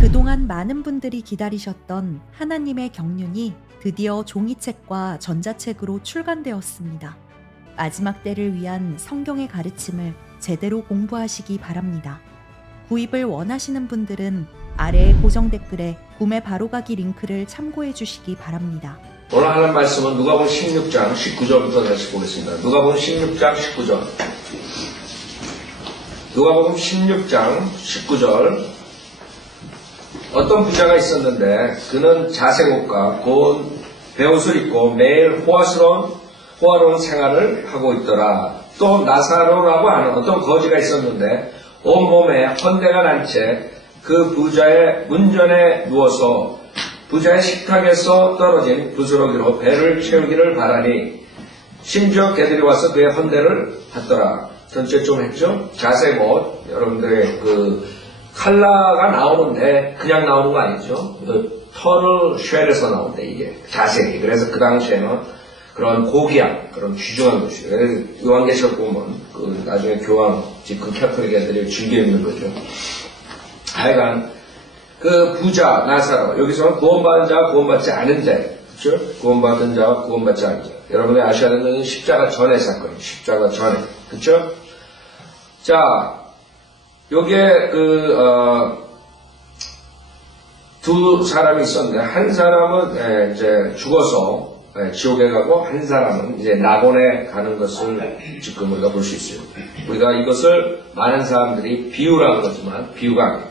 그동안 많은 분들이 기다리셨던 하나님의 경륜이 드디어 종이책과 전자책으로 출간되었습니다. 마지막 때를 위한 성경의 가르침을 제대로 공부하시기 바랍니다. 구입을 원하시는 분들은 아래의 고정 댓글에 구매 바로가기 링크를 참고해 주시기 바랍니다. 오늘 하는 말씀은 누가복음 16장 19절부터 다시 보겠습니다. 누가복음 16장 19절. 누가복음 16장 19절. 어떤 부자가 있었는데 그는 자색 옷과 고운 베옷을 입고 매일 호화로운 생활을 하고 있더라. 또 나사로라고 하는 어떤 거지가 있었는데 온몸에 헌대가 난 채 그 부자의 문전에 누워서 부자의 식탁에서 떨어진 부스러기로 배를 채우기를 바라니 심지어 개들이 와서 그의 헌대를 받더라. 전체 좀 했죠? 자색 옷, 여러분들의 그 칼라가 나오는데 그냥 나오는 거 아니죠? 털을 쉘에서 나오는데 이게 자색이. 그래서 그 당시에는 그런 고귀한, 그런 귀중한 것이에요. 요한계시록 보면 그 나중에 교황, 즉 그 캐톨릭 애들이 즐겨 입는 거죠. 하여간 그 부자 나사로, 여기서는 구원받은 자와 구원받지 않은 자, 그렇죠? 구원받은 자와 구원받지 않은 자. 여러분이 아셔야 되는 것은 십자가 전의 사건이에요. 십자가 전에, 그렇죠? 자, 요게 두 사람이 있었는데 한 사람은 이제 죽어서 지옥에 가고 한 사람은 이제 낙원에 가는 것을 지금 우리가 볼 수 있어요. 우리가 이것을 많은 사람들이 비유라고 하지만 비유가 아니에요.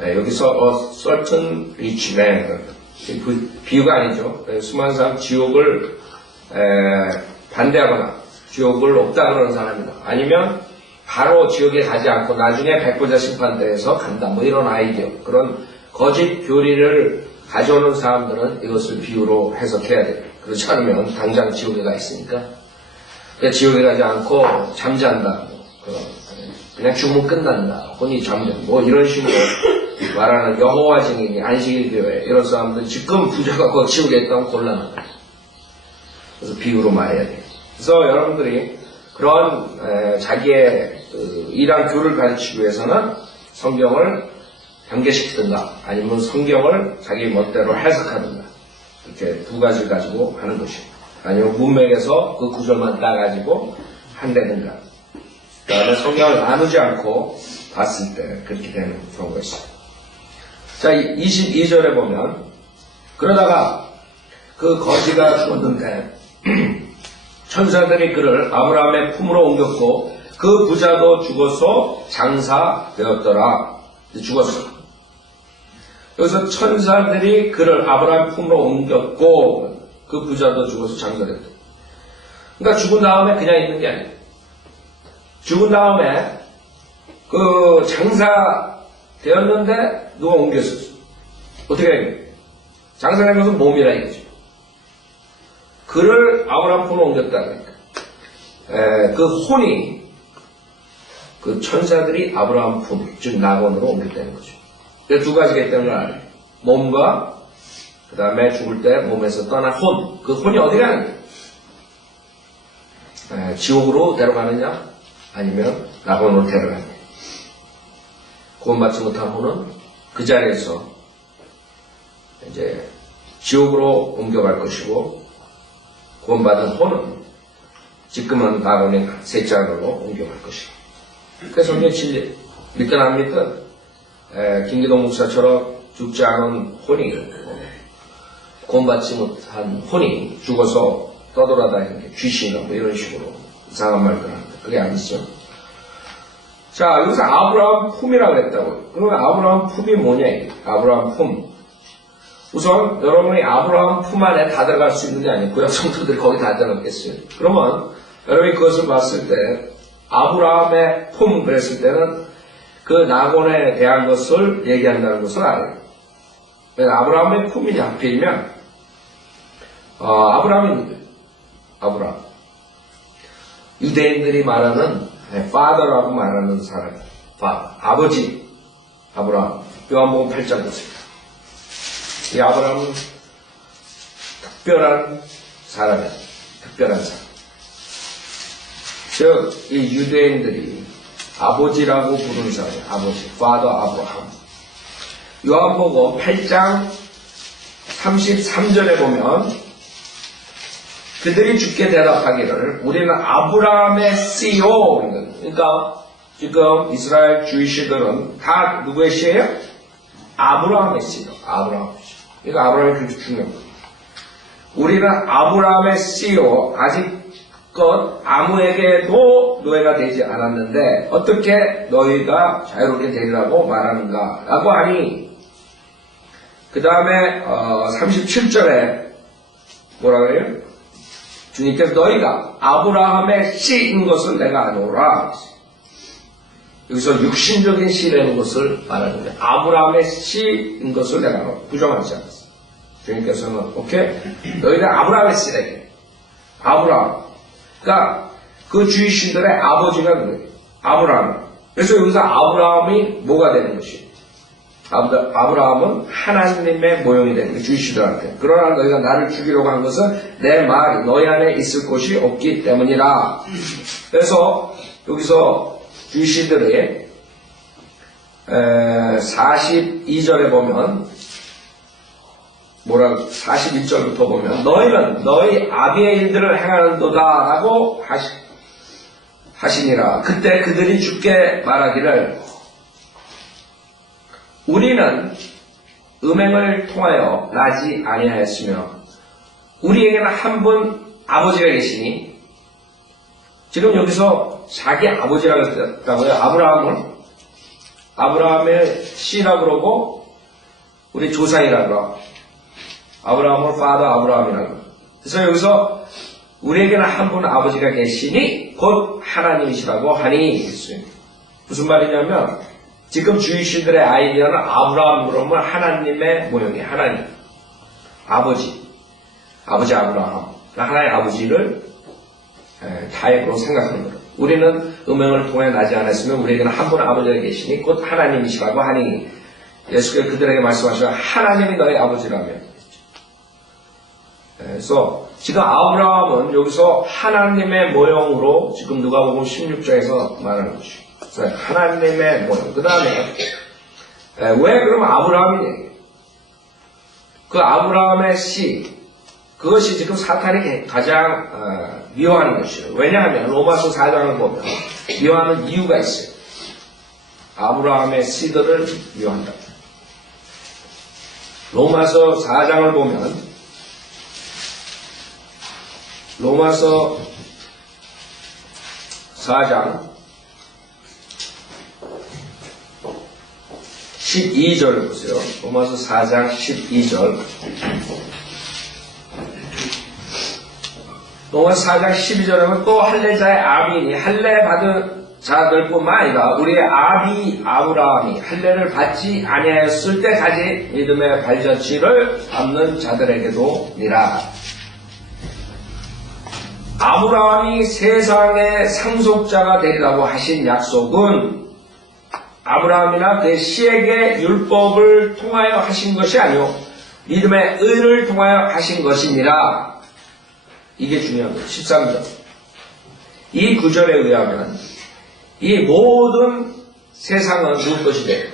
여기서 certain rich man, 비유가 아니죠. 수많은 사람 지옥을 반대하거나 지옥을 없다 그러는 사람이다. 아니면 바로 지옥에 가지 않고 나중에 백보자 심판대에서 간다. 뭐 이런 아이디어. 그런 거짓 교리를 가져오는 사람들은 이것을 비유로 해석해야 돼요. 그렇지 않으면 당장 지옥에 가 있으니까. 지옥에 가지 않고 잠잔다. 그냥 죽으면 끝난다. 혼이 잠잔다. 뭐 이런 식으로 말하는 여호와 증인이 안식일 교회 이런 사람들 지금 부자가 그 지옥에 있다면 곤란하다. 그래서 비유로 말해야 돼요. 그래서 여러분들이 그런 자기의 이러한 교를 가르치기 위해서는 성경을 변개시키든가 아니면 성경을 자기 멋대로 해석하든가 이렇게 두 가지를 가지고 하는 것이에요. 아니면 문맥에서 그 구절만 따가지고 한다든가 그 다음에 성경을 나누지 않고 봤을 때 그렇게 되는 경우가 있어요. 자, 22절에 보면 그러다가 그 거지가 죽었는데 천사들이 그를 아브라함의 품으로 옮겼고 그 부자도 죽어서 장사되었더라. 죽었어. 여기서 천사들이 그를 아브라함 품으로 옮겼고 그 부자도 죽어서 장사되었다. 그러니까 죽은 다음에 그냥 있는 게 아니에요. 죽은 다음에 그 장사되었는데 누가 옮겼었어. 어떻게 해요? 장사된 것은 몸이라 이거죠. 그를 아브라함 품으로 옮겼다니까. 그 혼이 그 천사들이 아브라함 품, 즉 낙원으로 옮겼다는 거죠. 두 가지가 있다는 걸 알아요. 몸과 그 다음에 죽을 때 몸에서 떠난 혼. 그 혼이 어디 가느냐? 지옥으로 데려가느냐? 아니면 낙원으로 데려가느냐? 구원받지 못한 혼은 그 자리에서 이제 지옥으로 옮겨갈 것이고 구원받은 혼은 지금은 낙원의 셋째 하늘로 옮겨갈 것이고. 그래서 성경의 진리, 믿든 안 믿든 김기동 목사처럼 죽지 않은 혼이 구원받지 못한 혼이 죽어서 떠돌아다니는 게 귀신이나 뭐 이런 식으로 이상한 말들 하는데 그게 아니죠. 자, 여기서 아브라함 품이라고 했다고요. 그러면 아브라함 품이 뭐냐 이게. 아브라함 품. 우선 여러분이 아브라함 품 안에 다 들어갈 수 있는 게 아니에요. 구약 성도들이 거기 다 들어갔겠어요. 그러면 여러분이 그것을 봤을 때 아브라함의 품 그랬을 때는 그 낙원에 대한 것을 얘기한다는 것을 알아요. 왜 아브라함의 품이냐 하필이면 아브라함이 누구예요? 아브라함. 유대인들이 말하는 father라고 말하는 사람, 아버지 아브라함. 요한복음 8장 보세요. 이 아브라함은 특별한 사람이야. 특별한 사람. 즉, 이 유대인들이 아버지라고 부르는 사람이에요. 아버지, father 아브라함. 요한복음 8장 33절에 보면 그들이 주께 대답하기를 우리는 아브라함의 씨요. 그러니까 지금 이스라엘 주이시들은 다 누구의 씨예요? 아브라함의 씨요. 아브라함의 씨. 그러니까 아브라함이 그렇게 중요한 거예요. 우리는 아브라함의 씨요. 아직껏 아무에게도 노예가 되지 않았는데 어떻게 너희가 자유롭게 되리라고 말하는가? 라고 하니 그 다음에 37절에 뭐라 그래요? 주님께서 너희가 아브라함의 씨인 것을 내가 아노라. 여기서 육신적인 씨라는 것을 말하는 거예요. 아브라함의 씨인 것을 내가 아노라. 부정하지 않았어요. 주님께서는 오케이? 너희는 아브라함의 씨래. 아브라함. 그러니까 그 주이신들의 아버지가 누구예요? 아브라함. 그래서 여기서 아브라함이 뭐가 되는 것이에요? 아브라함은 하나님의 모형이 되는 거예요. 주이시들한테. 그러나 너희가 나를 죽이려고 한 것은 내 말이 너희 안에 있을 곳이 없기 때문이라. 그래서 여기서 주이시들의 42절에 보면 41절부터 보면 너희는 너희 아비의 일들을 행하는도다 라고 하시니라. 그때 그들이 주께 말하기를 우리는 음행을 통하여 나지 아니하였으며 우리에게는 한 분 아버지가 계시니 지금 여기서 자기 아버지라고 했다고요. 아브라함의 씨라고 그러고 우리 조상이라고 그러고 아브라함을 파더 아브라함이라고. 그래서 여기서 우리에게는 한 분 아버지가 계시니 곧 하나님이시라고 하니 무슨 말이냐면 지금 주이시들의 아이디어는 아브라함 그러면 하나님의 모형이에요. 하나님 아버지 아브라함 하나의 아버지를 타입으로 생각하는 거예요. 우리는 음행을 통해 나지 않았으면 우리에게는 한 분 아버지가 계시니 곧 하나님이시라고 하니 예수께서 그들에게 말씀하시고 하나님이 너의 아버지라며. 그래서 지금 아브라함은 여기서 하나님의 모형으로 지금 누가복음 16장에서 말하는 것이죠. 하나님의 모형. 그 다음에 왜 그럼 아브라함이냐? 그 아브라함의 씨 그것이 지금 사탄이 가장 미워하는 것이에요. 왜냐하면 로마서 4장을 보면 미워하는 이유가 있어요. 아브라함의 씨들을 미워한다. 로마서 4장을 보면 로마서 4장 12절을 보세요. 로마서 4장 12절. 로마서 4장 12절에 또 할례자의 아비니 할례 받은 자들뿐만 아니라 우리의 아비 아브라함이 할례를 받지 아니하였을 때까지 믿음의 발자취를 잡는 자들에게도 니라. 아브라함이 세상의 상속자가 되리라고 하신 약속은 아브라함이나 그의 씨에게 율법을 통하여 하신 것이 아니요 믿음의 의를 통하여 하신 것이니라. 이게 중요한 거예요. 13절. 이 구절에 의하면 이 모든 세상은 누구 것이 돼요?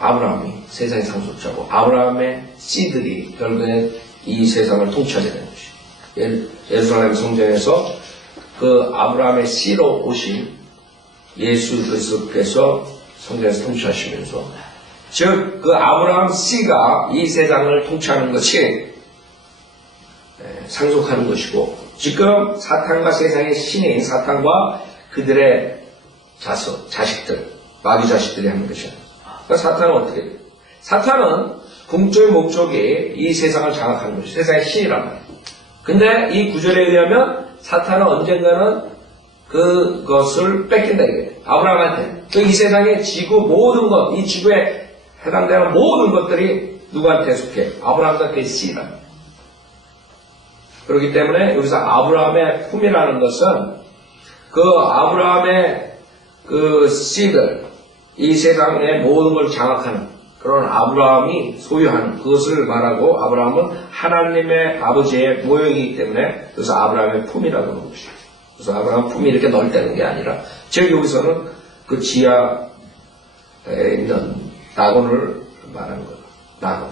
아브라함이 세상의 상속자고 아브라함의 씨들이 결국에 이 세상을 통치하게 되는 것이에요. 예루살렘 성전에서 그 아브라함의 씨로 오신 예수 그리스도께서 성전에서 통치하시면서 즉 그 아브라함 씨가 이 세상을 통치하는 것이 상속하는 것이고 지금 사탄과 세상의 신인 사탄과 그들의 자식들 마귀 자식들이 하는 것이야. 그러니까 사탄은 어떻게 돼요? 사탄은 궁극적인 목적이 이 세상을 장악하는 것이 세상의 신이란 말이에요. 근데 이 구절에 의하면 사탄은 언젠가는 그것을 뺏긴다 이거예요. 아브라함한테. 또 이 세상의 지구 모든 것, 이 지구에 해당되는 모든 것들이 누구한테 속해? 아브라함과 그의 씨다. 그렇기 때문에 여기서 아브라함의 품이라는 것은 그 아브라함의 그 씨들, 이 세상의 모든 걸 장악하는 그런 아브라함이 소유하는 그것을 말하고 아브라함은 하나님의 아버지의 모형이기 때문에 그래서 아브라함의 품이라고 하는 것이죠. 그래서 아브라함 품이 이렇게 넓다는 게 아니라 즉 여기서는 그 지하 있는 낙원을 말하는 거예요. 낙원.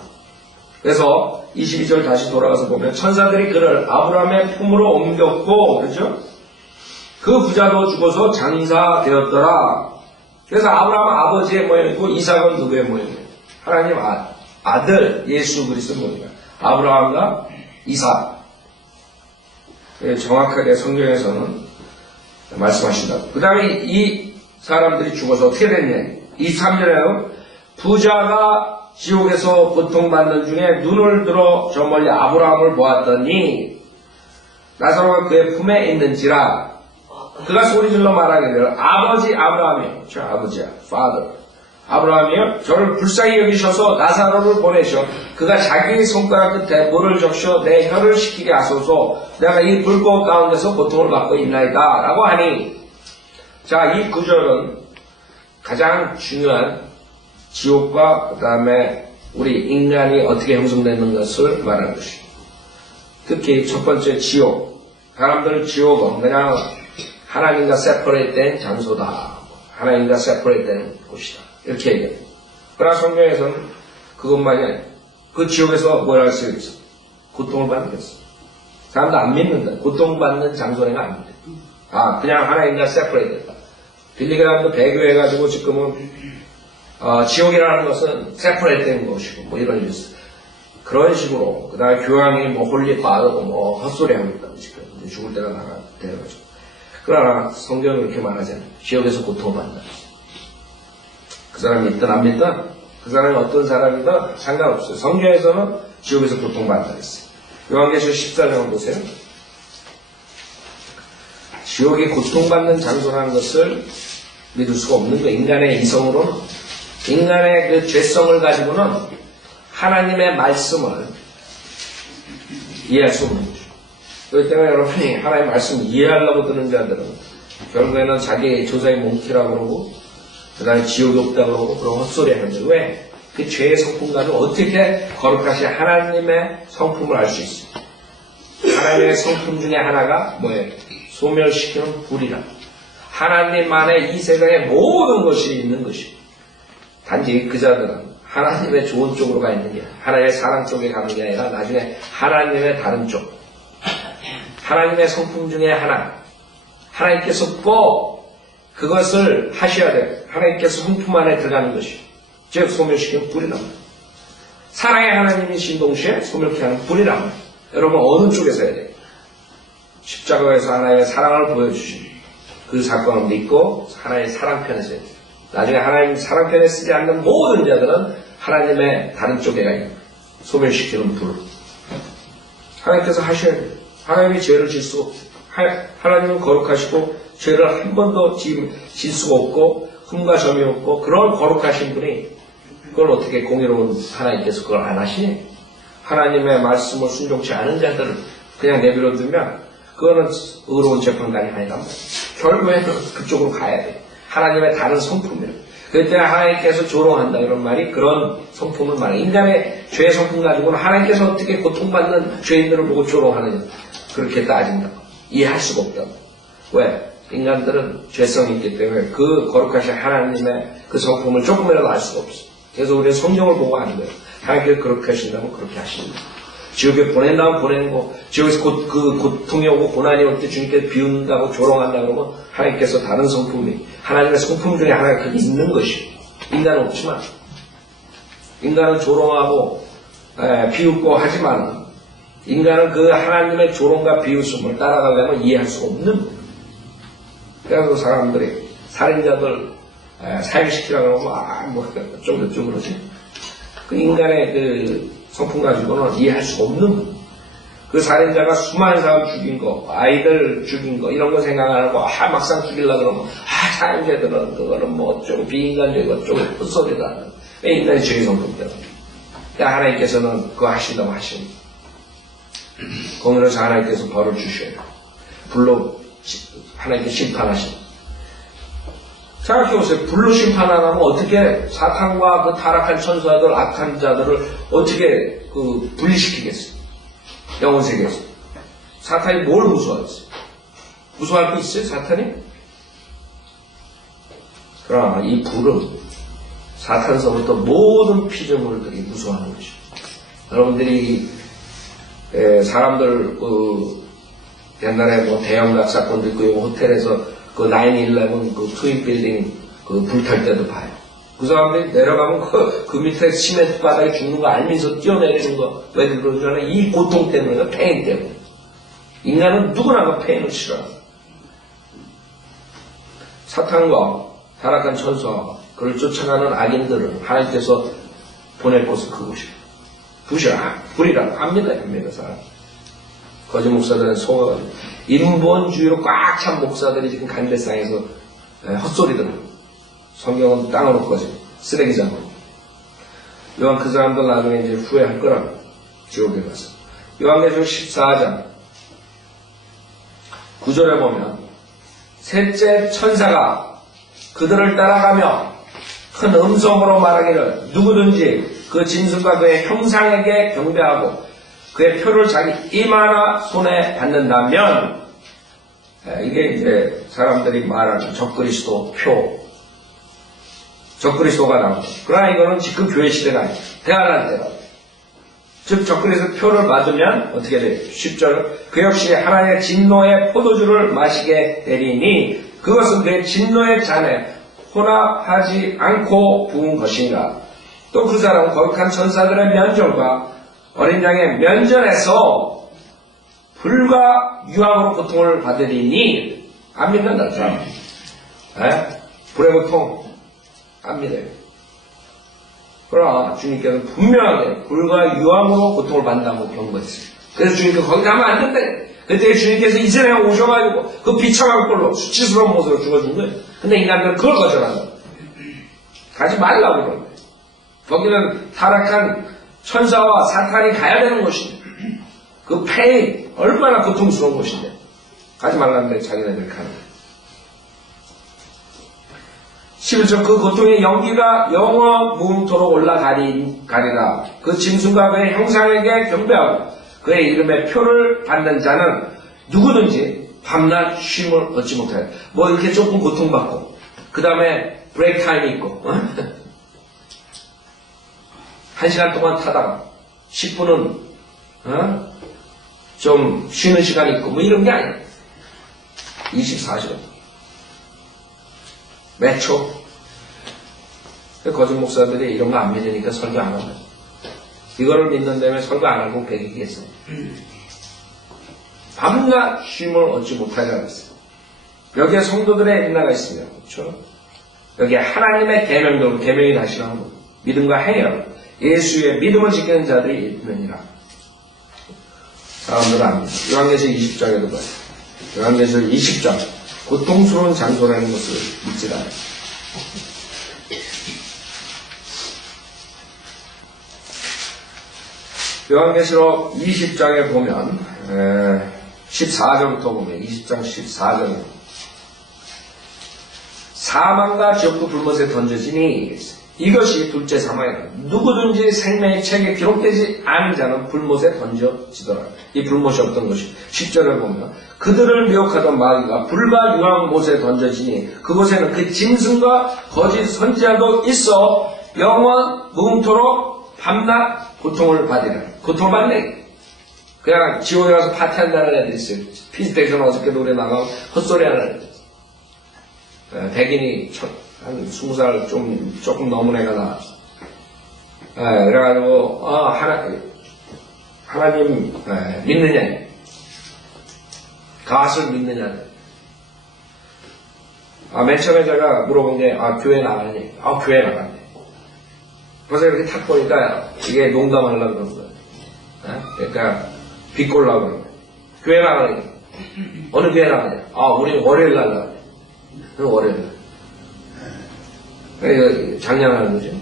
그래서 22절 다시 돌아가서 보면 천사들이 그를 아브라함의 품으로 옮겼고, 그렇죠? 그 부자도 죽어서 장사되었더라. 그래서 아브라함은 아버지의 모양이고 이삭은 누구의 모양이에요? 하나님 아들 예수 그리스도 모양이에요. 아브라함과 이삭. 정확하게 성경에서는 말씀하신다. 그 다음에 이 사람들이 죽어서 어떻게 됐냐. 23절에는 부자가 지옥에서 고통받는 중에 눈을 들어 저 멀리 아브라함을 보았더니 나사로가 그의 품에 있는지라 그가 소리질러 말하기를 아버지 아브라함이요. 저 아버지야. Father. 아브라함이요. 저를 불쌍히 여기셔서 나사로를 보내셔. 그가 자기 손가락 끝에 물을 적셔 내 혀를 식히게 하소서. 내가 이 불꽃 가운데서 고통을 받고 있나이다. 라고 하니 자, 이 구절은 가장 중요한 지옥과 그 다음에 우리 인간이 어떻게 형성되는 것을 말하는 것입니다. 특히 첫 번째 지옥. 사람들 지옥은 그냥 하나님과 세퍼레이트된 장소다. 하나님과 세퍼레이트된 곳이다. 이렇게 얘기해요. 그러나 성경에서는 그것만이 아니에요. 그 지옥에서 뭘 할 수 있어? 고통을 받는 것이어. 사람도 안 믿는다. 고통받는 장소는 안 믿는다. 그냥 하나님과 세퍼레이트됐다. 빌리그람도 배교해가지고 지금은 지옥이라는 것은 세퍼레이트된 것이고 뭐 이런 뉴스. 그런 식으로 그 다음에 교황이 뭐 홀리 파더고 뭐 헛소리 합니다. 지금 죽을 때가 나가 되어가지고. 그러나 성경은 그렇게 말하잖아요. 지옥에서 고통받는다. 그 사람이 있든 안 믿든 그 사람이 어떤 사람이든 상관없어요. 성경에서는 지옥에서 고통받는다 그랬어요. 요한계시록 14장 보세요. 지옥이 고통받는 장소라는 것을 믿을 수가 없는 거예요. 인간의 이성으로는. 인간의 그 죄성을 가지고는 하나님의 말씀을 이해할 수 없는 거죠. 그렇기 때문에 여러분이 하나님의 말씀을 이해하려고 드는 자들은 결국에는 자기 조사의 몽키라고 그러고 그 다음에 지옥이 없다고 그러고 그런 헛소리 하는데 왜? 그 죄의 성품과는 어떻게 거룩하신 하나님의 성품을 알 수 있어요? 하나님의 성품 중에 하나가 뭐예요? 소멸시키는 불이라. 하나님만의 이 세상에 모든 것이 있는 것이에요. 단지 그 자들은 하나님의 좋은 쪽으로 가 있는 게 하나님의 사랑 쪽에 가는 게 아니라 나중에 하나님의 다른 쪽. 하나님의 성품 중에 하나. 하나님께서 꼭 그것을 하셔야 돼요. 하나님께서 성품 안에 들어가는 것이. 즉 소멸시키는 불이란 말이에요. 사랑의 하나님이신 동시에 소멸케 하는 불이란 말이에요. 여러분 어느 쪽에서 해야 돼요? 십자가에서 하나님의 사랑을 보여주신 그 사건을 믿고 하나님의 사랑편에 서야 돼요. 나중에 하나님 사랑편에 쓰지 않는 모든 자들은 하나님의 다른 쪽에 가 있는 소멸시키는 불. 하나님께서 하셔야 돼요. 하나님이 죄를 질 수 없어요. 하나님은 거룩하시고 죄를 한 번도 질 수가 없고 흠과 점이 없고 그런 거룩하신 분이 그걸 어떻게 공의로운 하나님께서 그걸 안 하시니? 하나님의 말씀을 순종치 않은 자들을 그냥 내버려 두면 그거는 의로운 재판관이 아니란 말이에요. 결국에는 그쪽으로 가야 돼요. 하나님의 다른 성품이에요. 그럴 때는 하나님께서 조롱한다 이런 말이 그런 성품을 말해요. 인간의 죄의 성품 가지고는 하나님께서 어떻게 고통받는 죄인들을 보고 조롱하느냐 그렇게 따진다. 이해할 수가 없다. 왜? 인간들은 죄성이 있기 때문에 그 거룩하신 하나님의 그 성품을 조금이라도 알 수가 없어요. 그래서 우리는 성경을 보고 하는 거예요. 하나님께서 그렇게 하신다면 그렇게 하십니다. 지옥에 보낸다면 보내는 거, 지옥에서 그 고통이 오고 고난이 올 때 주님께서 비운다고 조롱한다 그러면 하나님께서 다른 성품이, 하나님의 성품 중에 하나가 그게 있는 것이. 인간은 없지만, 인간은 조롱하고, 비웃고 하지만, 인간은 그 하나님의 조롱과 비웃음을 따라가려면 이해할 수 없는 거예요. 그래서 사람들이, 살인자들, 사형시키라고 하면, 좀 그러지. 그 인간의 그 성품 가지고는 이해할 수 없는 그 살인자가 수많은 사람 죽인 거, 아이들 죽인 거 이런 거 생각 안 하고 막상 죽이려고 그러면 사형제들은 그거는 뭐 좀 비인간적이고 좀 헛소리다. 인간의 죄의 성품 때문에. 하나님께서는 그거 하신다고 하십니다. 거기서 하나님께서 벌을 주셔야 돼요. 불로 하나님께 심판하십니다. 생각해보세요. 불로 심판 안 하면 어떻게 사탄과 그 타락한 천사들, 악한 자들을 어떻게 분리시키겠어요? 영혼세계에서. 사탄이 뭘 무서워하겠어요? 무서워할 거 있어요, 사탄이? 그러나 이 불은 사탄서부터 모든 피조물들이 무서워하는 것입니다. 여러분들이 사람들 옛날에 뭐 대형락 사건도 있고 호텔에서 그 9/11 그 트윈 빌딩 그 불탈 때도 봐요. 그 사람들이 내려가면 그 밑에 시멘트 바닥에 죽는 거 알면서 뛰어내리는 거 왜 그러는 줄 알아요? 이 고통 때문에, 페인 때문에. 인간은 누구나 그 페인을 싫어합니다. 사탄과 타락한 천사와 그를 쫓아가는 악인들은 하나님께서 보낼 곳은 그곳이에요. 불이라고 합니다. 사람. 거짓 목사들은 속아가지고 인본주의로 꽉 찬 목사들이 지금 간대상에서 헛소리들 하고 성경은 땅으로 꺼지 쓰레기장으로. 요한 그 사람들 나중에 이제 후회할 거라고 지옥에 가서. 요한계시록 14장 9절에 보면 셋째 천사가 그들을 따라가며 큰 음성으로 말하기를 누구든지 그 짐승과 그의 형상에게 경배하고 그의 표를 자기 이마나 손에 받는다면, 이게 이제 사람들이 말하는 적그리스도 표, 적그리스도가 나옵니다. 그러나 이거는 지금 교회 시대가 아니에요. 대안할 때가. 즉 적그리스도 표를 받으면 어떻게 돼요? 10절 그 역시 하나님의 진노의 포도주를 마시게 되리니 그것은 그의 진노의 잔에 혼합하지 않고 부은 것인가. 또 그 사람은 거룩한 천사들의 면전과 어린 양의 면전에서 불과 유황으로 고통을 받으리니 안 믿는다. 참. 불의 고통 안 믿어요. 그러나 주님께서는 분명하게 불과 유황으로 고통을 받는다고 경고했어요. 그래서 주님께서 거기 가면 안 된다. 그때 주님께서 이전에 오셔가지고 그 비참한 꼴로 수치스러운 모습으로 죽어준 거예요. 근데 인간들은 그걸 거절한다. 가지 말라고 그러는 거예요. 거기는 타락한 천사와 사탄이 가야 되는 곳인데 그 페인 얼마나 고통스러운 곳인데 가지 말라는데 자기네들이 가는 거예요. 11절 그 고통의 연기가 영원 무음토록 올라가리라. 그 짐승과 그의 형상에게 경배하고 그의 이름의 표를 받는 자는 누구든지 밤낮 쉼을 얻지 못해요. 뭐 이렇게 조금 고통받고 그 다음에 브레이크 타임이 있고 1시간 동안 타다가 10분은 좀 쉬는 시간이 있고 뭐 이런 게 아니에요. 24시간 몇 초. 거짓 목사들이 이런 거 안 믿으니까 설교 안 하고 이거를 믿는다면 설교 안 하고 배기겠어요. 밤낮 쉼을 얻지 못하리라 그랬어요. 여기에 성도들의 인나가 있으며 그렇죠? 여기에 하나님의 계명대로 계명이 다시 나오는 거예요. 믿음과 행위라. 예수의 믿음을 지키는 자들이 있느니라. 사람들은 안 믿어요. 요한계시록 20장에도 봐요. 요한계시록 20장 고통스러운 장소라는 것을 믿지 않아요. 요한계시록 20장에 보면 14절부터 보면 20장 14절에 사망과 지옥도 불못에 던져지니 이것이 둘째 사망이다. 누구든지 생명의 책에 기록되지 않은 자는 불못에 던져지더라. 이 불못이 어떤 것이 10절에 보면 그들을 미혹하던 마귀가 불과 유황 못에 던져지니 그곳에는 그 짐승과 거짓 선지자도 있어 영원 무음토록 밤낮 고통을 받으리라. 고통을 받네. 그냥 지옥에 가서 파티한다는 애들 있어요. 피지테이션 어저께 노래 나가고 헛소리 하는 애들. 백인이 한 20살 조금 넘은 애가 나왔어. 그래가지고 하나님 믿느냐, 가수를 믿느냐. 맨 처음에 제가 물어본 게 교회 나가니? 교회 나갔네. 그래서 이렇게 탁 보니까 이게 농담하려고 그러는 거예요. 그러니까 비꼴라고 그러는 거예요. 교회 나가니? 어느 교회 나가냐? 우리 월요일 날 나가냐? 그럼 월요일 날. 그러니까 장난하는 거죠.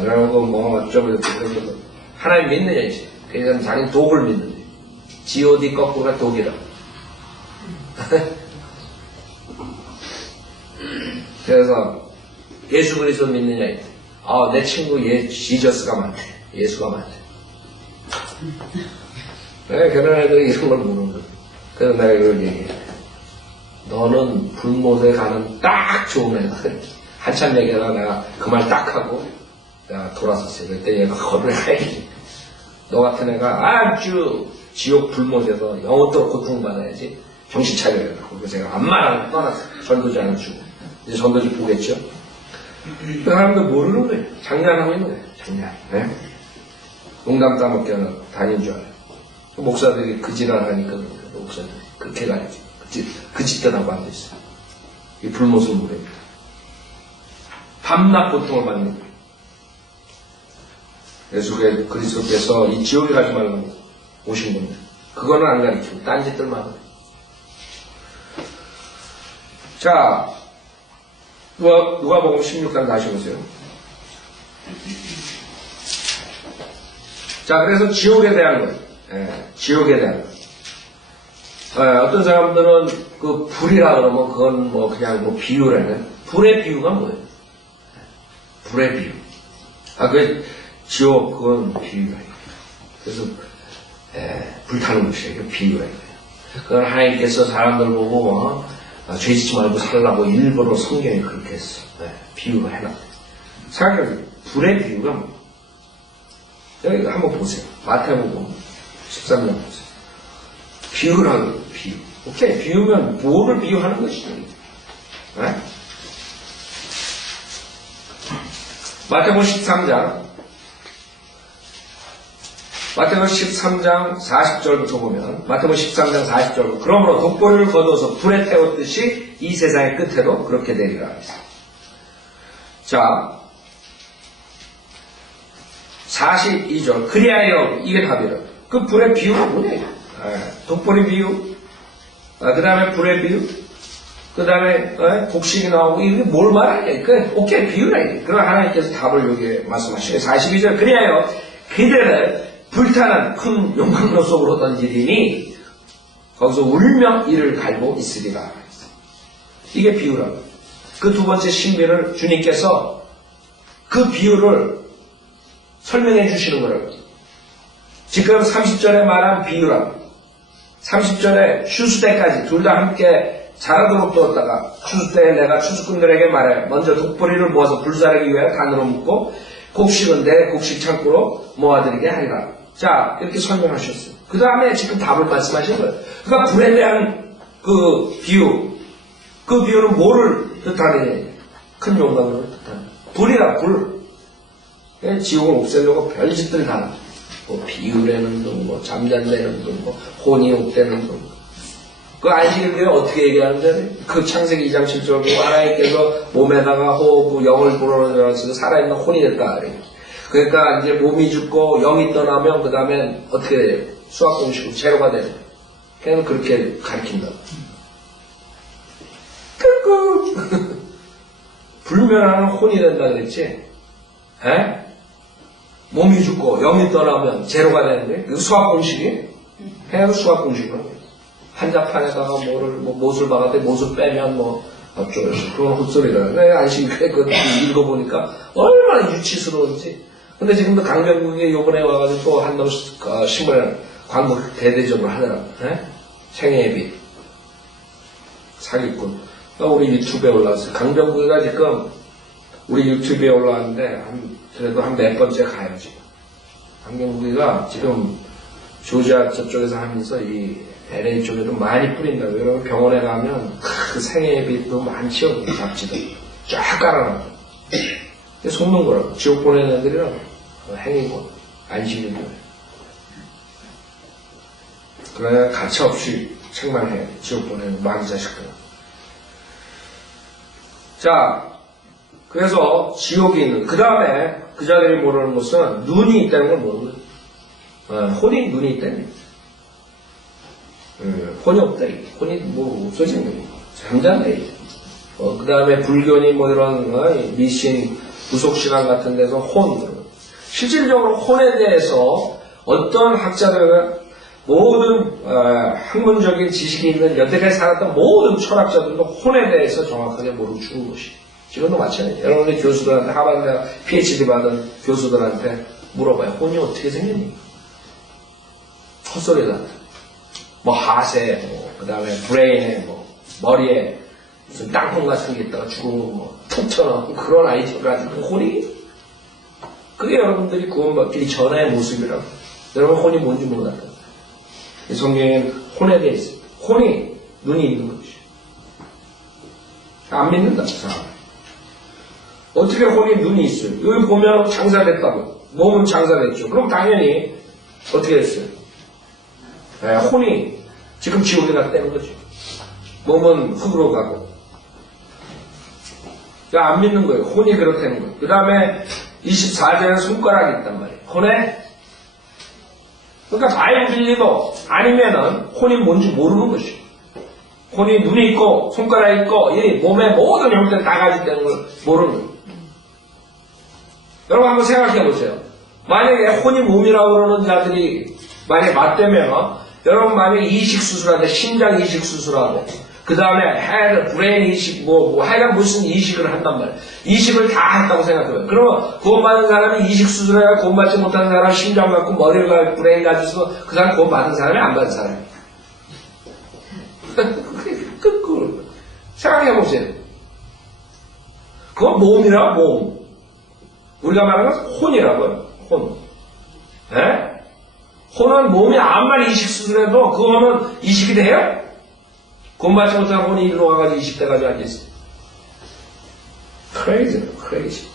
그러고 뭐 어쩌고 저쩌고 하나님 믿느냐 이제. 그러니까 자기는 독을 믿는데 G.O.D 거꾸로가 독이라. 그래서 예수 그리스도 믿느냐 이제. 내 친구 지저스가 많대. 예수가 많대. 그런 애들이 이런 걸 묻는 거야. 그래서 내가 이걸 얘기해. 너는 불못에 가는 딱 좋은 애다. 한참 얘기하다가 내가 그 말 딱 하고 내가 돌아섰어요. 그때 얘가 겁을 하이지. 너 같은 애가 아주 지옥 불못에서 영원토록 고통받아야지. 정신 차려야 된다고. 그래서 제가 아무 말 안 하고 떠났어요. 전도지 안 주고. 이제 전도지 보겠죠? 그 사람도 모르는 거예요. 장난하고 있는 거예요. 장난. 네? 농담 따먹게 하는 다닌 줄 알아요. 목사들이 그 지랄 하니까 목사들이 그렇게 가야지. 그 짓대라고 앉아있어요. 이 불못을 모릅니다. 밤낮 고통을 받는 거예요. 예수 그리스도께서 이 지옥에 가지 말라고 오신 겁니다. 그거는 안 가르치고 딴 짓들만 하고. 자, 누가복음 16장 다시 보세요. 자, 그래서 지옥에 대한 거예요. 지옥에 대한 거. 어떤 사람들은 그 불이라 그러면 그건 뭐 그냥 뭐 비유라는. 불의 비유가 뭐예요? 불의 비유. 그 지옥 그건 비유라. 그래서 불타는 것이에요. 비유라 이거예요. 그건 하나님께서 사람들 보고 죄짓지 말고 살라고 일부러 성경에 그렇게 했어. 비유를 해놨대. 생각해보세요. 불의 비유가 뭐? 여기 한번 보세요. 마태복음 13장 보세요. 비유라고 비유. 오케이. 비유면 뭐를 비유하는 것이죠? 네? 마태복음 13장 40절부터 보면 마태복음 13장 40절 그러므로 독보리를 거두어서 불에 태웠듯이 이 세상의 끝에도 그렇게 되리라. 자 42절 그리하여 이게 답이라. 그 불의 비유가 뭐냐? 독보리 비유, 그 다음에 불의 비유, 그 다음에 곡식이 나오고 이게 뭘 말하냐? 오케이 비유라 이게. 그럼 하나님께서 답을 여기에 말씀하시네. 42절 그리하여 그들을 불타는 큰 용광로 속으로 던지리니 거기서 울며 이를 갈고 있으리라. 이게 비유라고. 그 두 번째 신비를 주님께서 그 비유를 설명해 주시는 거라고. 지금 30절에 말한 비유라고. 30절에 추수 때까지 둘 다 함께 자라도록 두었다가 추수 때에 내가 추수꾼들에게 말해 먼저 독보리를 모아서 불사르기 위하여 단으로 묶고 곡식은 내 곡식 창고로 모아드리게 하리라. 자, 이렇게 설명하셨어요. 그 다음에 지금 답을 말씀하신 거예요. 그러니까 불에 대한 그 비유, 그 비유는 뭐를 뜻하느냐? 큰 용광로를 뜻하는 거예요. 불이라 불. 지옥을 없애려고 별짓들 다 뭐 비유라는 등, 뭐 잠잔다는 등, 뭐 혼이 없다는 등. 그 안식일교회 어떻게 얘기하는지 그 창세기 2장 7절 보고 하나님께서 몸에다가 호흡, 영을 불어넣어서 살아있는 혼이 됐다. 그러니까 이제 몸이 죽고 영이 떠나면 그 다음에 어떻게 돼요? 수학 공식으로 제로가 되는 거예요. 그냥 그렇게 가르친다. 끄끄 불면하는 혼이 된다 그랬지? 에? 몸이 죽고 영이 떠나면 제로가 되는 거예요. 그 수학 공식이? 그냥 수학 공식으로. 한자판에다가 못을 박았더니 못을 빼면 어쩌고 그런 헛소리가. 내가 안식일교회 그거 읽어보니까 얼마나 유치스러운지. 근데 지금도 강병국이 요번에 와가지고 또 한놈 신문에 광고 대대적으로 하더라고. 생애비. 사기꾼. 우리 유튜브에 올라왔어요. 강병국이가 지금 우리 유튜브에 올라왔는데 그래도 한 몇 번째 가요 지금. 강병국이가 지금 조지아 저쪽에서 하면서 이 LA 쪽에도 많이 뿌린다고요. 여러분 병원에 가면 그 생애비도 많죠. 잡지도 쫙 깔아놔. 속는 거라고. 지옥 보내는 애들이라고. 행위고 안식일도. 그래 가차없이 책망해야 돼. 지옥 보내는 마귀 자식들. 자, 그래서 지옥이 있는. 그 다음에 그 자들이 모르는 것은 눈이 있다는 걸 모르는 거예요. 혼이 눈이 있다는 거예요. 혼이 없다. 혼이 없어진 거예요. 잠잔다. 그 다음에 불교니 이런 미신 구속신앙 같은 데서 혼. 실질적으로 혼에 대해서 어떤 학자들은 모든 학문적인 지식이 있는 여태까지 살았던 모든 철학자들도 혼에 대해서 정확하게 모르고 죽은 것이에요. 지금도 마찬가지예요. 여러분들 교수들한테 하버드 PhD 받은 교수들한테 물어봐요. 혼이 어떻게 생겼니? 헛소리다. 하세, 그 다음에 브레인에, 머리에, 무슨 땅콩 같은 게 있다가 죽은 거툭 쳐넣고 그런 아이디어를 가지고 혼이 그게 여러분들이 구원받기 전의 모습이라고. 여러분 혼이 뭔지 몰랐다. 이 성경에는 혼에 대해 있어요. 혼이 눈이 있는 것이. 안 믿는다. 자, 어떻게 혼이 눈이 있어요? 여기 보면 장사됐다고. 몸은 장사됐죠. 그럼 당연히 어떻게 됐어요? 네, 혼이 지금 지옥에 갔다는 거죠. 몸은 흙으로 가고. 그러니까 안 믿는 거예요. 혼이 그렇다는 거예요. 그 다음에 24절에 손가락이 있단 말이에요. 혼에. 그러니까 바이블 빌리버 아니면은 혼이 뭔지 모르는 것이에요. 혼이 눈이 있고 손가락이 있고 이 몸의 모든 형태를 다 가지고 있다는 걸 모르는 거예요. 여러분 한번 생각해 보세요. 만약에 혼이 몸이라고 그러는 자들이 만약에 맞대면 여러분 만약에 이식 수술하는데 심장 이식 수술하고 그 다음에 브레인 이식 하여간 무슨 이식을 한단 말이에요. 이식을 다 했다고 생각해요. 그러면 구원받은 사람이 이식 수술해야 구원받지 못하는 사람 심장 갖고 머리를 갖고 브레인 가지고 그 사람 구원받은 사람이 안 받은 사람이에요. 생각해보세요. 그건 몸이라 몸. 우리가 말하는 건 혼이라고요. 혼. 예? 혼은 몸이 암만 이식 수술해도 그거는 이식이 돼요? 구원받지 못한 혼이 일로 와가지고 이식돼가지고 앉아있어요. crazy.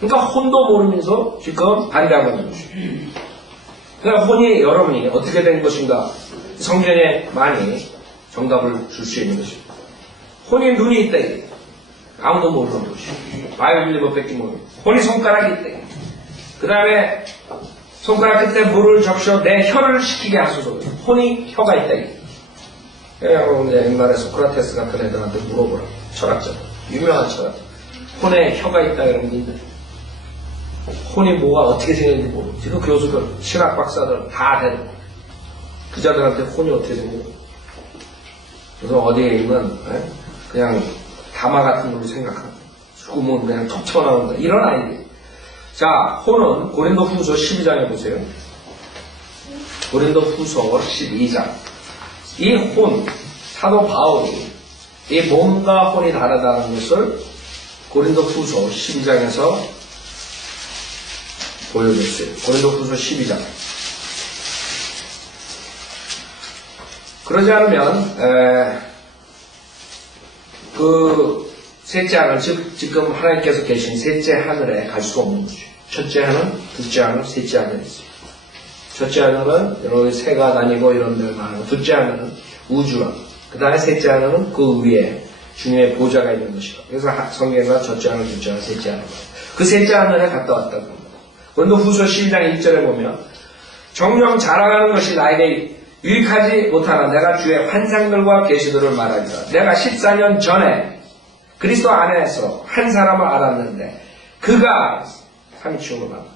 그러니까 혼도 모르면서 지금 반대하고 있는 것이죠. 그러니까 혼이 여러분이 어떻게 된 것인가 성경에 많이 정답을 줄 수 있는 것입니다. 혼이 눈이 있다. 아무도 모르는 것이죠. 바이블 빌리버 뺏기 모르는 혼이 손가락이 있다. 그 다음에 손가락 끝에 물을 적셔 내 혀를 식히게 하소서. 혼이 혀가 있다. 여러분 옛날에 소크라테스 같은 애들한테 물어보라. 철학자. 유명한 철학자. 혼에 혀가 있다 이런 게 있는데 혼이 뭐가 어떻게 생겼는지 모르고 지금 교수들, 신학 박사들 다 되는 그 자들한테 혼이 어떻게 생겼는지 그래서 어디에 있는 그냥 다마 같은 걸로 생각하는 죽으면 그냥 톡 튀어나온다 이런 아이들. 자, 혼은 고린도 후서 12장에 보세요. 고린도 후서 12장. 이 혼, 사도 바울이 이 몸과 혼이 다르다는 것을 고린도 후서 12장에서 보여줬어요. 고린도 후서 12장. 그러지 않으면, 그, 셋째 하늘, 즉, 지금 하나님께서 계신 셋째 하늘에 갈 수가 없는 거죠. 첫째 하늘, 둘째 하늘, 셋째 하늘이 있어요. 첫째 하늘은 여러 새가 다니고 이런 데를 말하고, 둘째 하늘은 우주라. 그 다음에 셋째 하늘은 그 위에 중요의 보좌가 있는 것이다. 그래서 성경에서 첫째 하늘, 둘째 하늘, 셋째 하늘. 그 셋째 하늘에 갔다 왔다고 합니다. 고린도 후서 12장 1절에 보면, 정령 자랑하는 것이 나에게 유익하지 못하나 내가 주의 환상들과 계시들을 말하리라. 내가 14년 전에 그리스도 안에서 한 사람을 알았는데 그가 삼위충을 받았다.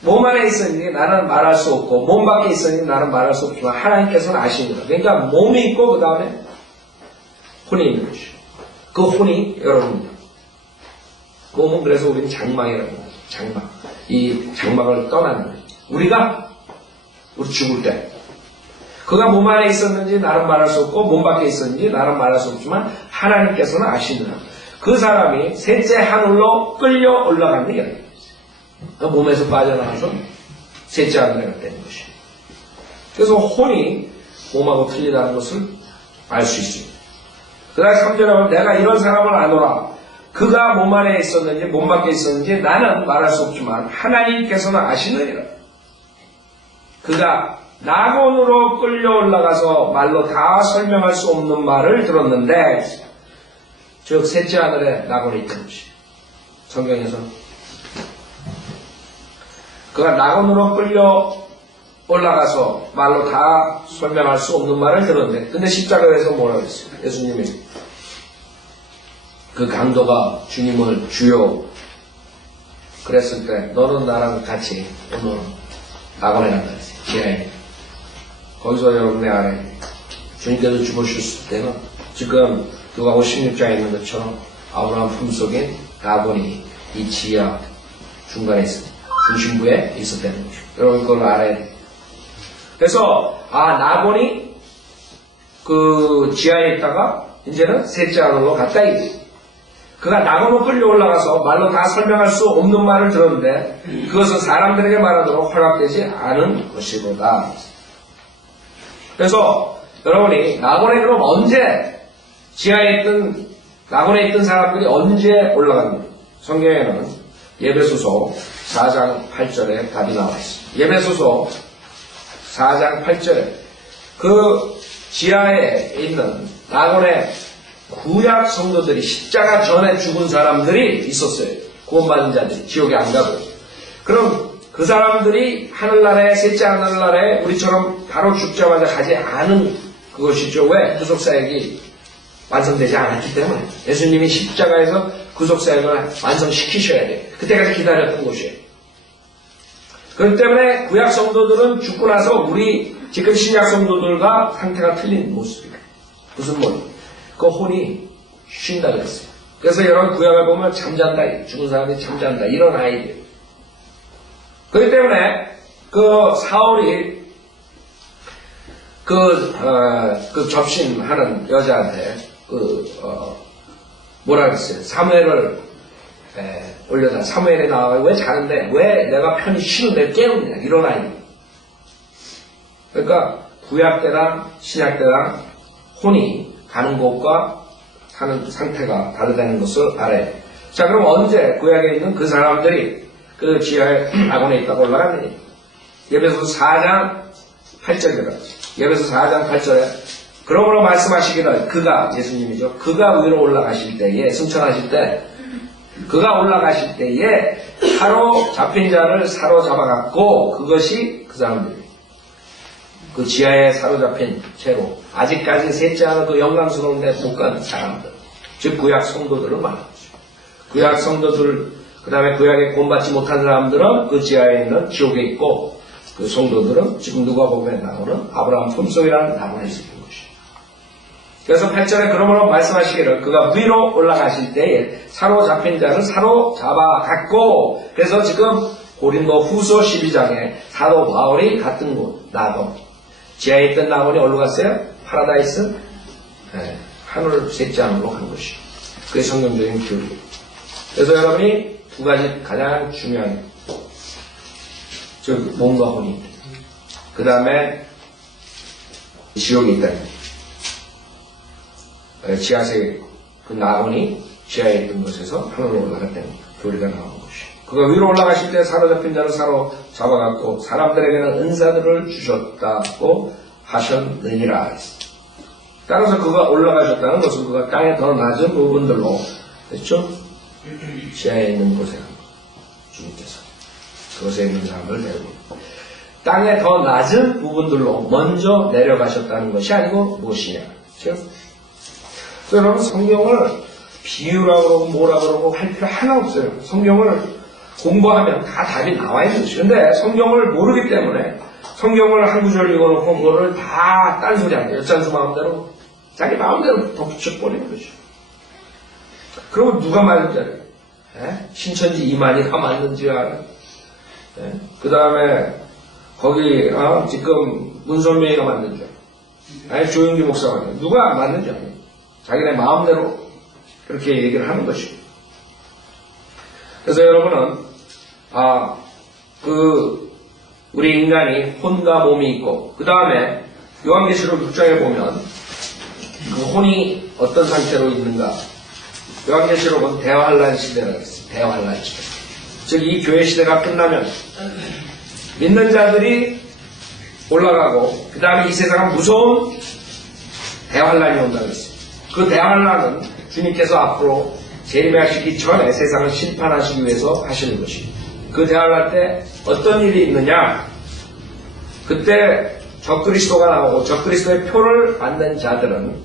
몸 안에 있었는지 나는 말할 수 없고 몸 밖에 있었는지 나는 말할 수 없지만 하나님께서는 아시는구나. 그러니까 몸이 있고 그 다음에 혼이 있는 것이죠. 그 혼이 여러분입니다. 몸은 그래서 우리는 장막이라고 합니다. 장막. 이 장막을 떠나는 거예요. 우리 죽을 때 그가 몸 안에 있었는지 나는 말할 수 없고 몸 밖에 있었는지 나는 말할 수 없지만 하나님께서는 아시느라. 그 사람이 셋째 하늘로 끌려 올라가는 게 몸에서 빠져나가서 셋째 하늘에 갔다는 것이에요. 그래서 혼이 몸하고 틀리다는 것을 알 수 있습니다. 그 다음에 3절에 보면 내가 이런 사람을 아노라. 그가 몸 안에 있었는지 몸 밖에 있었는지 나는 말할 수 없지만 하나님께서는 아시느니라. 그가 낙원으로 끌려 올라가서 말로 다 설명할 수 없는 말을 들었는데 즉 셋째 하늘에 낙원에 있던 것이 성경에서 그가 낙원으로 끌려 올라가서 말로 다 설명할 수 없는 말을 들었는데 근데 십자가에서 뭐라고 했어요? 예수님이 그 강도가 주님을 주요 그랬을 때 너는 나랑 같이 오늘 낙원에 간다 그랬어요. 지하에. 거기서 여러분의 안에 주님께서 죽으셨을 때는 지금 누가복음 16장에 있는 것처럼 아브라함 품속에 낙원이 이 지하 중간에 있습니다. 중심부에 있었다는 거죠. 여러분 그걸 알아야 돼요. 그래서 낙원이 그 지하에 있다가 이제는 셋째 아들로 갔다 이거지. 그가 나무로 끌려 올라가서 말로 다 설명할 수 없는 말을 들었는데 그것은 사람들에게 말하도록 허락되지 않은 것이로다. 그래서 여러분이 나곤에 그럼 언제 지하에 있던 나곤에 있던 사람들이 언제 올라갑니까? 성경에는 예배소서 4장 8절에 답이 나와 있습니다. 예배소서 4장 8절에 그 지하에 있는 나곤의 구약 성도들이 십자가 전에 죽은 사람들이 있었어요. 구원받은 자들이 지옥에 안 가고. 그럼 그 사람들이 하늘나라에 셋째 하늘나라에 우리처럼 바로 죽자마자 가지 않은 그것이죠. 왜? 구속사역이 완성되지 않았기 때문에 예수님이 십자가에서 구속사역을 완성시키셔야 돼요. 그때까지 기다렸던 것이에요. 그렇기 때문에 구약 성도들은 죽고 나서 우리 지금 신약 성도들과 상태가 틀린 모습이에요. 무슨 말? 그 혼이 쉰다 그랬어요. 그래서 여러분 구약을 보면 잠잔다, 죽은 사람이 잠잔다 이런 아이디어. 그렇기 때문에 그 사울이 그 접신하는 여자한테 뭐라 그랬어요? 사무엘을 올려다 사무엘에 나와 왜 자는데 왜 내가 편히 쉬는데 깨우느냐 이런 아이디어. 그러니까 구약 때랑 신약 때랑 혼이 가는 곳과 사는 상태가 다르다는 것을 알아야 돼. 자, 그럼 언제 구약에 있는 그 사람들이 그 지하에 낙원에 있다고 올라갔느냐? 예배소서 4장 8절이라. 예배소서 4장 8절에 그러므로 말씀하시기를 그가 예수님이죠. 그가 위로 올라가실 때에 승천하실 때 그가 올라가실 때에 사로잡힌 자를 사로잡아갖고 그것이 그 사람들이 그 지하에 사로잡힌 채로 아직까지 셋째 하는 그 영광스러운데 못 간 사람들, 즉 구약 성도들을 말하죠. 구약 성도들, 그 다음에 구약에 구원받지 못한 사람들은 그 지하에 있는 지옥에 있고 그 성도들은 지금 누가복음에 나오는 아브라함 품속이라는 나무에 있는 것이에요. 그래서 8절에 그러므로 말씀하시기를 그가 위로 올라가실 때에 사로잡힌 자를 사로잡아갔고, 그래서 지금 고린도 후서 12장에 사도 바울이 갔던 곳 나곤, 지하에 있던 나곤이 어디로 갔어요? 파라다이스? 네, 하늘 셋째 하늘로 간 것이에요. 그게 성경적인 교리예요. 그래서 여러분이 두 가지 가장 중요한, 즉 몸과 혼이, 그 다음에 지옥이 있다. 지하세계 그 나곤이 지하에 있던 곳에서 하늘로 올라갔다는 교리가 나오는 것이에요. 그가 위로 올라가실 때 사로잡힌 자를 사로잡아갖고 사람들에게는 은사들을 주셨다고 하셨느니라. 따라서 그가 올라가셨다는 것은 그가 땅에 더 낮은 부분들로, 그렇죠? 지하에 있는 곳에 주님께서 그곳에 있는 사람을 데리고 땅에 더 낮은 부분들로 먼저 내려가셨다는 것이 아니고 무엇이냐. 그렇죠? 여러분 성경을 비유라고 그러고 뭐라 그러고 할 필요 하나 없어요. 성경을 공부하면 다 답이 나와 있는 것이죠. 근데 성경을 모르기 때문에 성경을 한 구절 읽어놓고 그거를 다 딴소리 하는 거예요. 엿잔수 마음대로 자기 마음대로 덧붙여버리는 거죠. 그러면 누가 맞는지 알아요? 신천지 이만희가 맞는지 알아요? 그 다음에 거기 지금 문선명이가 맞는지 알아요? 조영기 목사가 맞는지 누가 맞는지 알아요? 자기네 마음대로 그렇게 얘기를 하는 것이고. 그래서 여러분은 우리 인간이 혼과 몸이 있고, 그 다음에 요한계시록 6장에 보면 그 혼이 어떤 상태로 있는가. 요한계시록은 대환란 시대라고 했어요. 대환란 시대. 즉 이 교회 시대가 끝나면 믿는 자들이 올라가고 그 다음에 이 세상은 무서운 대환란이 온다고 했어요. 그 대환란은 주님께서 앞으로 재림하시기 전에 세상을 심판하시기 위해서 하시는 것이에요. 그 대환란 때 어떤 일이 있느냐? 그때 적그리스도가 나오고 적그리스도의 표를 받는 자들은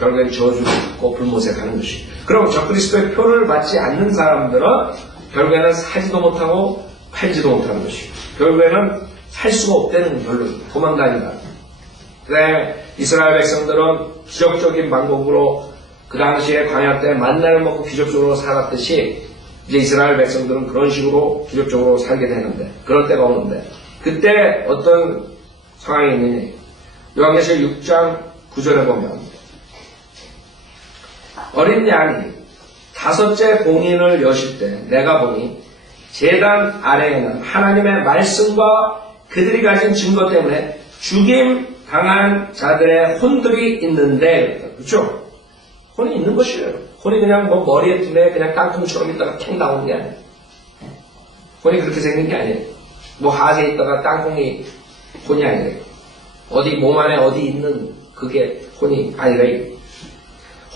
결국엔 저주를 받고 불못에 가는 것이에요. 그럼 적그리스도의 표를 받지 않는 사람들은 결국에는 사지도 못하고 팔지도 못하는 것이에요. 결국에는 살 수가 없다는 결론, 도망다닌다. 그 다음에 이스라엘 백성들은 기적적인 방법으로 그 당시에 광야 때 만나를 먹고 기적적으로 살았듯이 이제 이스라엘 백성들은 그런 식으로 기적적으로 살게 되는데, 그럴 때가 오는데, 그때 어떤 상황이 있느냐. 요한계시록 6장 9절에 보면 어린 양이 5째 봉인을 여실 때 내가 보니 제단 아래에는 하나님의 말씀과 그들이 가진 증거 때문에 죽임 당한 자들의 혼들이 있는데, 그렇죠? 혼이 있는 것이에요. 혼이 그냥 뭐 머리에 둔에 그냥 땅콩처럼 있다가 탱 나오는 게 아니에요. 혼이 그렇게 생긴 게 아니에요. 뭐 하세에 있다가 땅콩이 혼이 아니에요. 어디 몸 안에 어디 있는 그게 혼이 아니라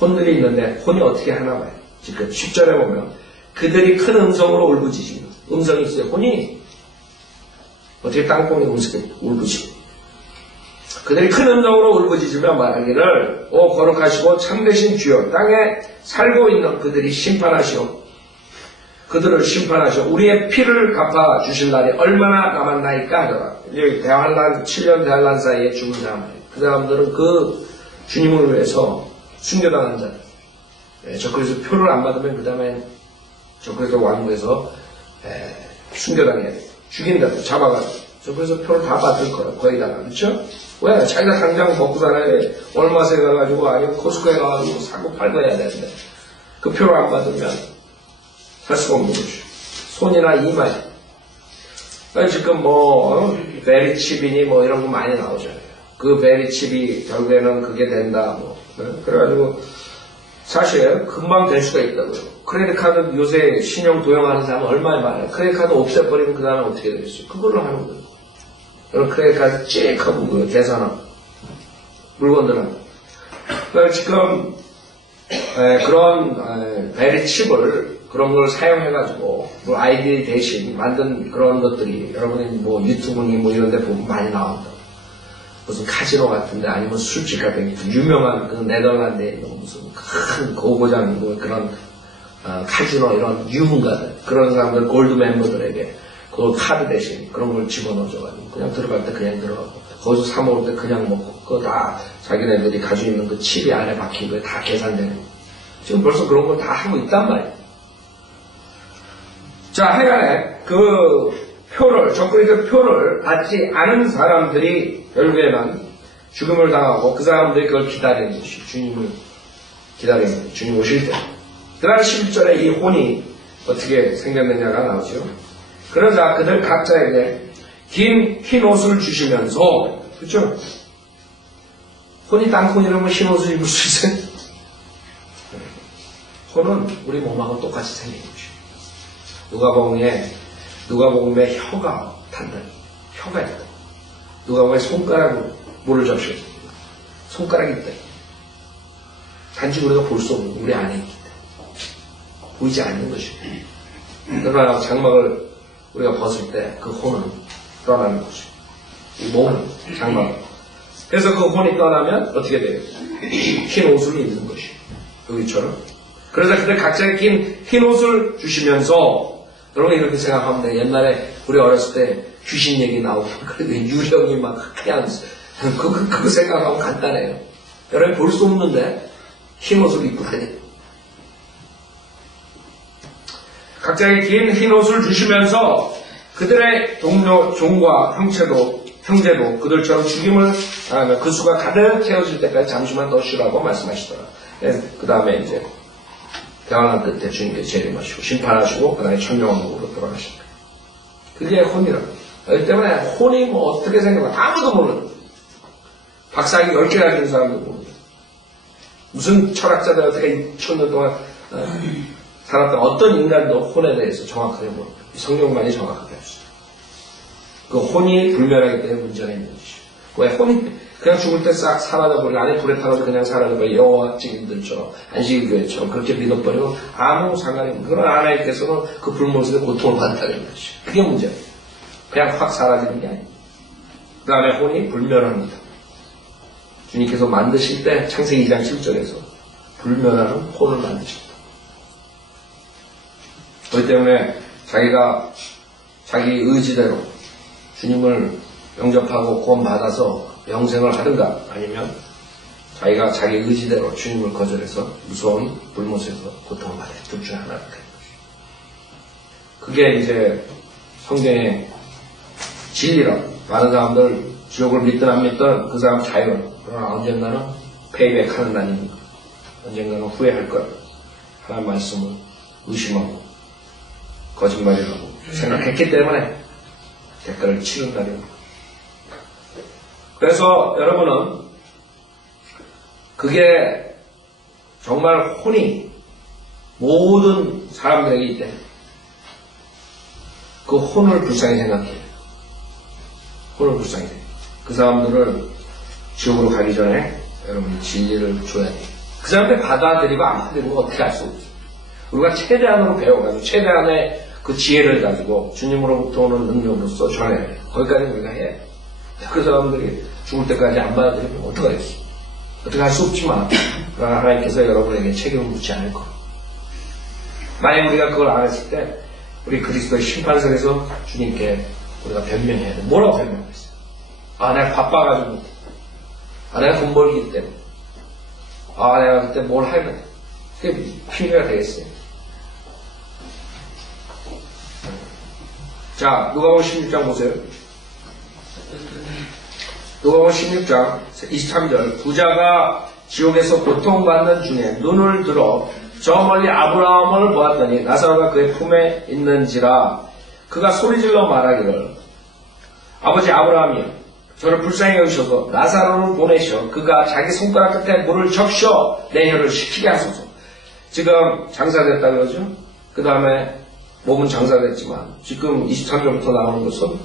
혼들이 있는데 혼이 어떻게 하나 봐요. 지금 10절에 보면 그들이 큰 음성으로 울부짖습니다. 음성이 있어요. 혼이 어떻게 땅콩이 음성이 울부짖고 그들이 큰 음성으로 울부짖으며 말하기를 오 거룩하시고 참되신 주여 땅에 살고 있는 그들이 심판하시오. 그들을 심판하시오. 우리의 피를 갚아 주실 날이 얼마나 남았나이까 하더라. 이제 대환란 7년 대환란 사이에 죽은 사람들. 그 사람들은 그 주님을 위해서 순교당한 자들. 저 그래서 표를 안 받으면 그 다음에 저 그래서 왕국에서 순교당해야 돼. 죽인다. 잡아가지고. 저 그래서 표를 다 받을 거라. 거의 다. 그렇죠? 왜? 자기가 당장 먹고 살아야 돼. 월마트에 가가지고 아니면 코스코에 가가지고 사고 팔고 해야 되는데 그 표를 안 받으면 살 수가 없는 거죠. 손이나 이마에. 지금 뭐 베리칩이니 뭐 이런 거 많이 나오잖아요. 그 베리칩이 결국에는 그게 된다. 뭐 그래가지고 사실 금방 될 수가 있다고요. 크레딧 카드 요새 신용 도용하는 사람은 얼마나 많아요. 크레딧 카드 없애버리면 그 다음에 어떻게 되겠어요? 그걸로 하는 거예요. 그럼 크레딧 카드 찌익 하고 계산하고 물건들은. 그러니까 지금 그런 베리칩을 그런 걸 사용해가지고 뭐 아이디 대신 만든 그런 것들이 여러분이 뭐 유튜브니 뭐 이런 데 보면 많이 나온다. 무슨 카지노 같은데 아니면 술집 같은 유명한 그 네덜란드에 있는 무슨 큰 고고장 뭐 그런 카지노 이런 유흥가들 그런 사람들 골드 멤버들에게 그 카드 대신 그런 걸 집어넣어줘가지고 그냥 들어갈 때 그냥 들어가고 거기서 사 먹을 때 그냥 먹고 그거 다 자기네들이 가지고 있는 그 칩이 안에 박힌 거에 다 계산되는 거. 지금 벌써 그런 걸 다 하고 있단 말이에요. 자, 하여간에 그 표를, 적그리스도 표를 받지 않은 사람들이 결국에는 죽음을 당하고 그 사람들이 그걸 기다리는 것이 주님을 기다리는 거예요. 주님 오실 때. 그 다음 11절에 이 혼이 어떻게 생겼느냐가 나오죠. 그러자 그들 각자에게 긴 흰 옷을 주시면서, 그렇죠? 혼이 땅콩이라면 흰 옷을 입을 수 있어요? 혼은 우리 몸하고 똑같이 생긴 것이에요. 누가복음에 혀가 단단히 혀가 있다. 누가복음에 손가락으로 물을 적셨습니다. 손가락이 있다. 단지 우리가 볼 수 없는 우리 안에 있기 때문에 보이지 않는 것입니다. 그러나 장막을 우리가 벗을 때 그 혼은 떠나는 것입니다. 이 몸은 장막을. 그래서 그 혼이 떠나면 어떻게 돼요? 흰 옷을 입는 것이에요. 여기처럼. 그래서 그들 각자의 흰 옷을 주시면서 여러분 이렇게 생각하면 돼. 옛날에 우리 어렸을 때 귀신 얘기 나오고 그래도 유령이 막 그냥 그거 생각하면 간단해요. 여러분 볼 수 없는데 흰 옷을 입고 다녀요. 각자의 긴 흰 옷을 주시면서 그들의 동료, 종과 형제도 그들처럼 죽임을 당하며 그 수가 가득 채워질 때까지 잠시만 더 쉬라고 말씀하시더라. 그 다음에 이제 대환란 끝에 주님께서 재림하시고 심판하시고 그 다음에 천명왕국으로 돌아가십니다. 그게 혼이라고. 그렇기 때문에 혼이 뭐 어떻게 생각하면 아무도 모르는 박사학위 10개 가진 사람도 모르는 무슨 철학자들 어떻게 2000년 동안 살았던 어떤 인간도 혼에 대해서 정확하게 모릅니다. 성경만이 정확하게 할 수 있어요. 그 혼이 불멸하기 때문에 문제가 있는 것이죠. 왜 혼이 그냥 죽을 때 싹 사라져버리고 안에 불에 타가지고 그냥 사라져버리고 여호와 증인들처럼 안식일교회처럼 그렇게 믿어버리고 아무 상관이 없는 그런 아나님께서는 그 불못에 고통을 받는다는 것이죠. 그게 문제예요. 그냥 확 사라지는 게 아니에요. 그 다음에 혼이 불멸합니다. 주님께서 만드실 때 창세기 2장 7절에서 불멸하는 혼을 만드십니다. 그렇기 때문에 자기가 자기 의지대로 주님을 영접하고 구원받아서 영생을 하든가 아니면 자기가 자기 의지대로 주님을 거절해서 무서운 불못에서 고통을 받아야 둘 중에 하나가 되는 것이죠. 그게 이제 성경의 진리라고. 많은 사람들 지옥을 믿든 안 믿든 그 사람 자유는 그러나 언젠가는 페이백하는 날입니다. 언젠가는 후회할 거야. 하나님 말씀을 의심하고 거짓말이라고 생각했기 때문에 대가를 치른다는 거예요. 그래서 여러분은 그게 정말 혼이 모든 사람들에게 있대. 그 혼을 불쌍히 생각해요. 혼을 불쌍히 생각해요. 그 사람들을 지옥으로 가기 전에 여러분이 진리를 줘야 돼요. 그 사람들 받아들이고 안 받아들이고 어떻게 할 수 없어요. 우리가 최대한으로 배워가지고 최대한의 그 지혜를 가지고 주님으로부터 오는 능력으로서 전해야 돼요. 거기까지 우리가 해야 돼요. 그 사람들이 죽을 때까지 안 받아들이면 어떡하겠어. 어떻게 할 수 없지만 그러나 하나님께서 여러분에게 책임을 묻지 않을 거예요. 만약 우리가 그걸 안 했을 때 우리 그리스도의 심판석에서 주님께 우리가 변명해야 돼. 뭐라고 변명했어요? 아, 내가 바빠가지고 못해. 아, 내가 돈 벌기 때문에. 아, 내가 그때 뭘 하면 그게 피해가 되겠어요. 자, 누가복음 16장 보세요. 누가복음 16장 23절 부자가 지옥에서 고통받는 중에 눈을 들어 저 멀리 아브라함을 보았더니 나사로가 그의 품에 있는지라 그가 소리질러 말하기를 아버지 아브라함이여 저를 불쌍히 여기셔서 나사로를 보내셔 그가 자기 손가락 끝에 물을 적셔 내 혀를 식히게 하소서. 지금 장사됐다 그러죠. 그 다음에 몸은 장사됐지만 지금 23절부터 나오는 것은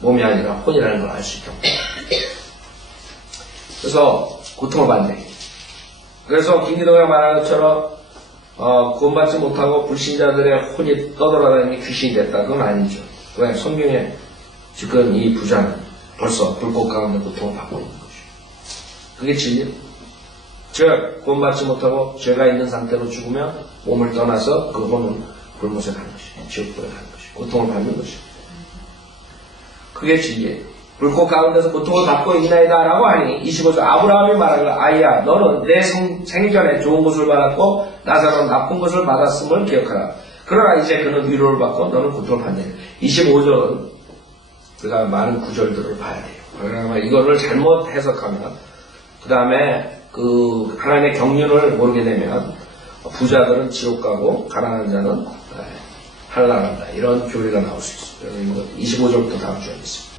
몸이 아니라 혼이라는 걸 알 수 있다. 그래서 고통을 받네. 그래서 김기동이가 말하는 것처럼 구원받지 못하고 불신자들의 혼이 떠돌아다니는 귀신이 됐다. 그건 아니죠. 왜? 성경에 지금 이 부자는 벌써 불꽃 가운데 고통을 받고 있는 것이죠. 그게 진리예요. 즉 구원받지 못하고 죄가 있는 상태로 죽으면 몸을 떠나서 그 혼은 불못에 가는 것이죠. 지옥불에 가는 것이죠. 고통을 받는 것이죠. 그게 진리예요. 불꽃 가운데서 고통을 받고 있나이다 라고 하니 25절 아브라함이 말하기를 아이야 너는 내 생전에 좋은 것을 받았고 나사로는 나쁜 것을 받았음을 기억하라. 그러나 이제 그는 위로를 받고 너는 고통을 받네. 25절은 우리가 많은 구절들을 봐야 돼요. 그러나 이거를 잘못 해석하면 그 다음에 그 하나님의 경륜을 모르게 되면 부자들은 지옥 가고 가난한 자는 하늘 나간다. 이런 교리가 나올 수 있어요. 25절부터 다음 주에 하겠습니다.